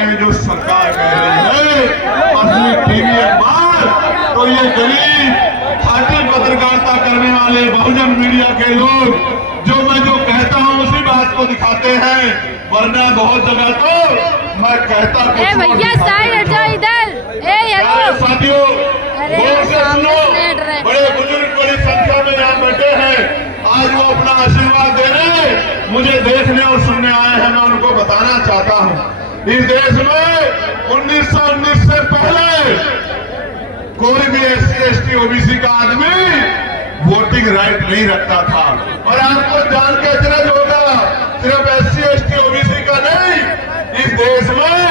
रहे हैं जो सरकार कह रही है। असली टीवी अखबार तो ये गरीब खाटी पत्रकारिता करने वाले बहुजन मीडिया के लोग जो कहता हूँ उसी बात को दिखाते हैं, वरना बहुत जगह तो मैं कहता कुछ भैया साइड हटो इधर। साथियों सुनो, बड़े बुजुर्ग बड़ी संख्या में यहाँ बैठे हैं, आज वो अपना आशीर्वाद देने मुझे देखने और सुनने आए हैं। मैं उनको बताना चाहता हूँ इस देश में 1919 से पहले कोई भी SC/ST OBC का आदमी वोटिंग राइट नहीं रखता था। और आपको जान के अचरज होगा, सिर्फ SC/ST OBC का नहीं, इस देश में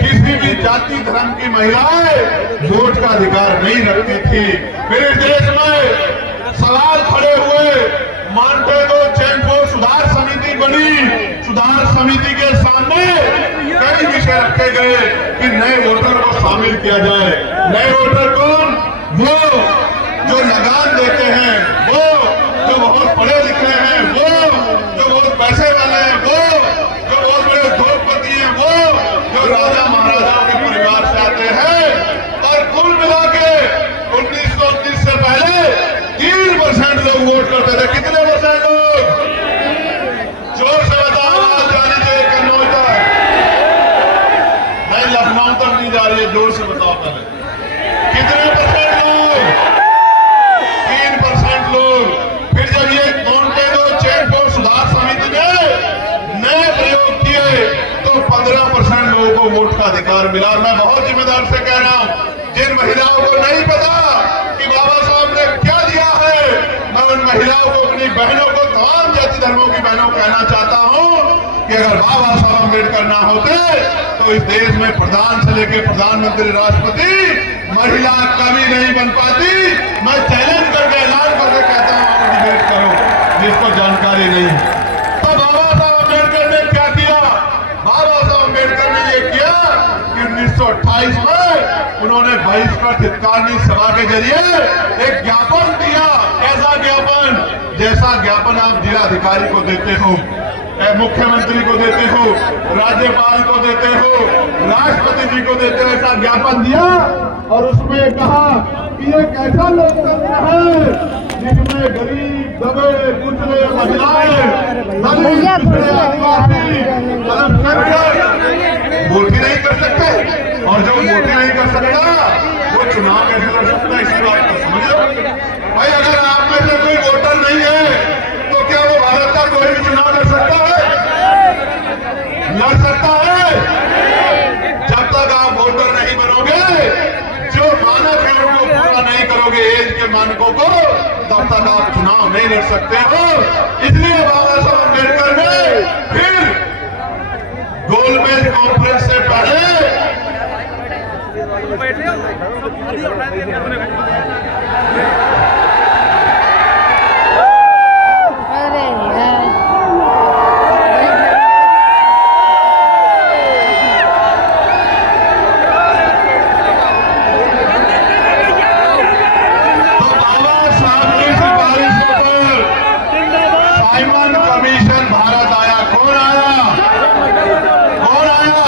किसी भी जाति धर्म की महिलाएं वोट का अधिकार नहीं रखती थी। फिर इस देश में सवाल खड़े हुए, मॉन्टेगो चेम्बो सुधार समिति बनी। सुधार समिति के सामने कई विषय रखे गए कि नए वोटर को शामिल किया जाए। नए वोटर कौन? वो जो लगान देते हैं, वो जो बहुत पढ़े लिखे हैं, वो जो बहुत पैसे वाले हैं, वो जो बहुत बड़े उद्योगपति हैं, वो जो राजा महाराजाओं के परिवार से आते हैं। और कुल मिला के 1919 से पहले 3% लोग वोट करते थे। कितने परसेंट लोग? जोर से बताओ, आवाज जानी चाहिए। कन्नौज तक नहीं, लखनऊ तक नहीं जा रही है, जोर से बताओ पहले कितने परसेंट लोग? 3% लोग। फिर जब ये मॉन्टेगो चेम्बो सुधार समिति ने नए प्रयोग किए तो 15% लोगों को वोट का अधिकार मिला। और मैं बहुत जिम्मेदार से कह रहा हूं, जिन महिलाओं को नहीं पता कि बाबा साहब ने क्या दिया है, मैं उन महिलाओं को, अपनी बहनों को, तमाम जाति धर्मों की बहनों को कहना चाहता हूं कि अगर बाबा साहब अम्बेडकर ना होते तो इस देश में प्रधान से लेकर प्रधानमंत्री, राष्ट्रपति महिला कभी नहीं बन पाती। मैं चैलेंज करके, ऐलान करके कहता हूं, आप डिबेट करो जिसको जानकारी नहीं है। तो बाबा साहब अम्बेडकर ने क्या किया? बाबा साहब अम्बेडकर ने ये किया कि 1928 में उन्होंने बहिष्कृत हितकानी सभा के जरिए एक ज्ञापन दिया। ऐसा ज्ञापन जैसा ज्ञापन आप जिलाधिकारी को देते हो, मुख्यमंत्री को देते हो, राज्यपाल को देते हो, राष्ट्रपति जी को देते हो, ऐसा ज्ञापन दिया। और उसमें कहा कि ये कैसा लोकतंत्र है जिसमें गरीब, दबे, कुचले, महिलाएं, दलित, पिछड़े, आदिवासी वोट ही नहीं कर सकते। और जो वोट ही नहीं कर सकता वो चुनाव कैसे लड़ सकता है? इसी बात को समझ लो भाई। अगर आप में से कोई वोटर नहीं है तो क्या वो भारत का कोई भी चुनाव लड़ सकता है? लड़ सकता है? जब तक आप वोटर नहीं बनोगे, जो मानक है उनको पूरा नहीं करोगे, एज के मानकों को, तब तक आप चुनाव नहीं लड़ सकते हो। इसलिए बाबा साहब अम्बेडकर ने फिर गोलमेज कॉन्फ्रेंस से पहले साइमन कमीशन भारत आया। कौन आया? कौन आया?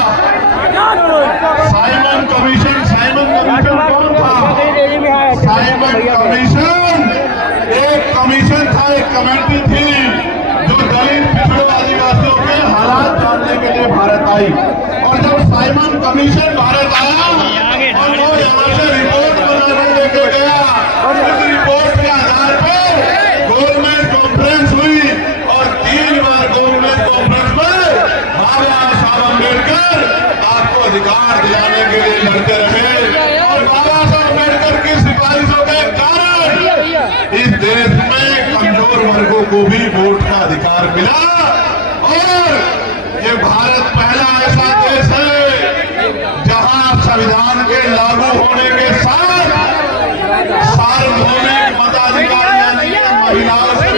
Simon commission. साइमन कमीशन कौन था? साइमन कमीशन एक कमीशन था, एक कमेटी थी जो दलित, पिछड़ों, आदिवासियों के हालात जानने के लिए भारत आई। और जब साइमन कमीशन भारत आया और वो यहाँ से रिपोर्ट बनाने लेके गया, उस रिपोर्ट के आधार पर गोलमेज कॉन्फ्रेंस हुई। और 3 बार गोलमेज कॉन्फ्रेंस में बाबा साहब अम्बेडकर आपको अधिकार दिलाने के लिए लड़ते रहे। और बाबा साहब अम्बेडकर की सिफारिशों के कारण इस देश में कमजोर वर्गों को भी वोट का अधिकार मिला। और ये भारत पहला ऐसा देश है जहां संविधान के लागू होने के साथ सार्वभौमिक मताधिकार यानी महिलाओं से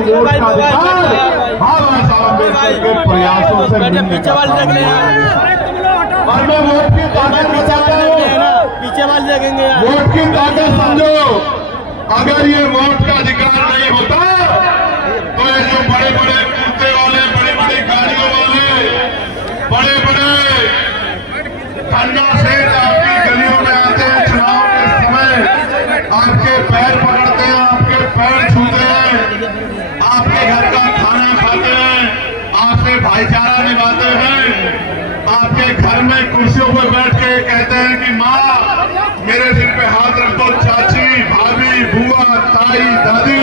वोट का अधिकार बाबा साहब अम्बेडकर के प्रयासों से मिलने का और मैं वोट की ताकत बताता हूँ, पीछे वाले देखेंगे यार। वोट की ताकत समझो। अगर ये वोट का अधिकार नहीं होता तो ये जो बड़े बड़े कुर्ते वाले, बड़ी बड़ी गाड़ियों वाले, बड़े बड़े खन्ना सेठ आपकी गलियों में आते हैं चुनाव के समय, आपके पैर पकड़ते हैं, आपके पैर छूते हैं, आपके घर का खाना खाते हैं, आपसे भाईचारा निभाते हैं, आपके घर में कुर्सियों पर बैठ के कहते हैं कि माँ मेरे सिर पे हाथ रख दो, चाची, भाभी, बुआ, ताई, दादी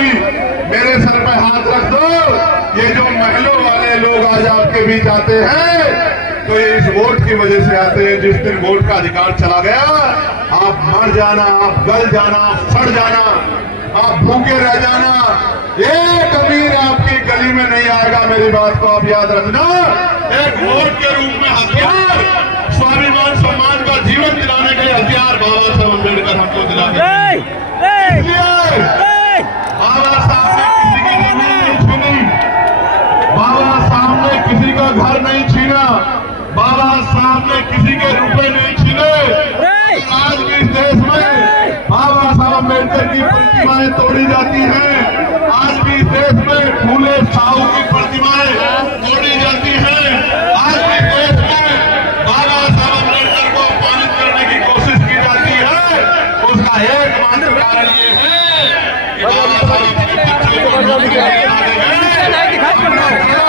मेरे सर पे हाथ रख दो। ये जो महलों वाले लोग आज आपके बीच आते हैं तो ये इस वोट की वजह से आते हैं। जिस दिन वोट का अधिकार चला गया आप मर जाना, आप गल जाना, आप सड़ जाना, आप भूखे रह जाना, एक अमीर आपकी गली में नहीं आएगा। मेरी बात को आप याद रखना। एक वोट के रूप में हथियार, स्वाभिमान सम्मान का जीवन दिलाने के लिए हथियार बाबा साहब अम्बेडकर हमको दिला के बाबा साहब ने किसी की जमीन नहीं छीनी, बाबा साहब ने किसी का घर नहीं छीना, बाबा साहब ने किसी के रुपए नहीं छीने। आज भी इस देश में बाबा साहब अम्बेडकर की प्रतिमाएं तोड़ी जाती हैं। आज भी इस देश में फूले साहू की प्रतिमाएं तोड़ी जाती हैं। आज भी देश में बाबा साहब अम्बेडकर को अपमानित करने की कोशिश की जाती है। उसका एकमात्र कारण ये है कि बाबा साहब अपने बच्चों को नौकरी के लिए आगे गए, अपने बच्चों को